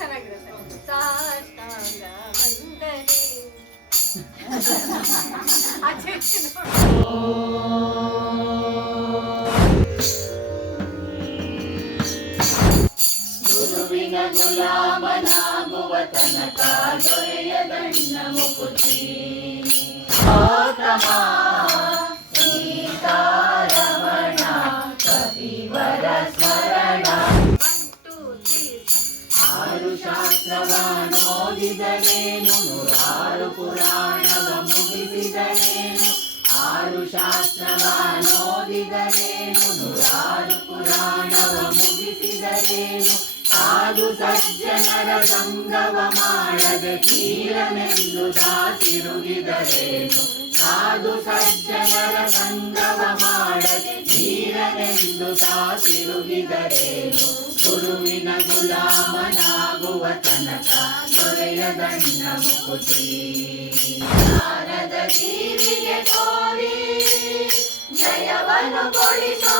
ಚೆನ್ನಾಗಿರುತ್ತೆ. ಸಾಷ್ಟಾಂಗ ವಂದನೆ ಗುರುವಿನ ಗುಲಾಮನಾಗುವ ತನಕ ದೊರೆಯದಣ್ಣ ಮುಕುತಿ. ಗೌತಮ ಸೀತಾರಮಣ ಕಪಿವರ ಸ್ಮರಣ. ಆರು ಶಾಸ್ತ್ರವನ್ನೋದಿದರೇನು, ನೂರಾರು ಪುರಾಣವ ಮುಗಿಸಿದರೇನು. ಆರು ಶಾಸ್ತ್ರವನ್ನೋದಿದರೇನು, ನೂರಾರು ಪುರಾಣವ ಮುಗಿಸಿದರೇನು. ಸಾಧು ಸಜ್ಜನರ ಸಂಗವ ಮಾಡದೆ ತೀರನೆಂದು ತಿರುಗಿದರೇನು. ಸಾಧು ಸಜ್ಜನರ ಸಂಗವ ಮಾಡದೆ ತೀರನೆಂದು ತಿರುಗಿದರೇನು. ಗುರುವಿನ ಗುಲಾಮನಾಗುವ ತನಕ ದೊರೆಯದಣ್ಣ ಮುಕುತಿ. ಜ್ಞಾನದ ಜೀವಿಗೆ ತೋರಿ ಜಯವನ್ನು ಕೊಡಿಸೋ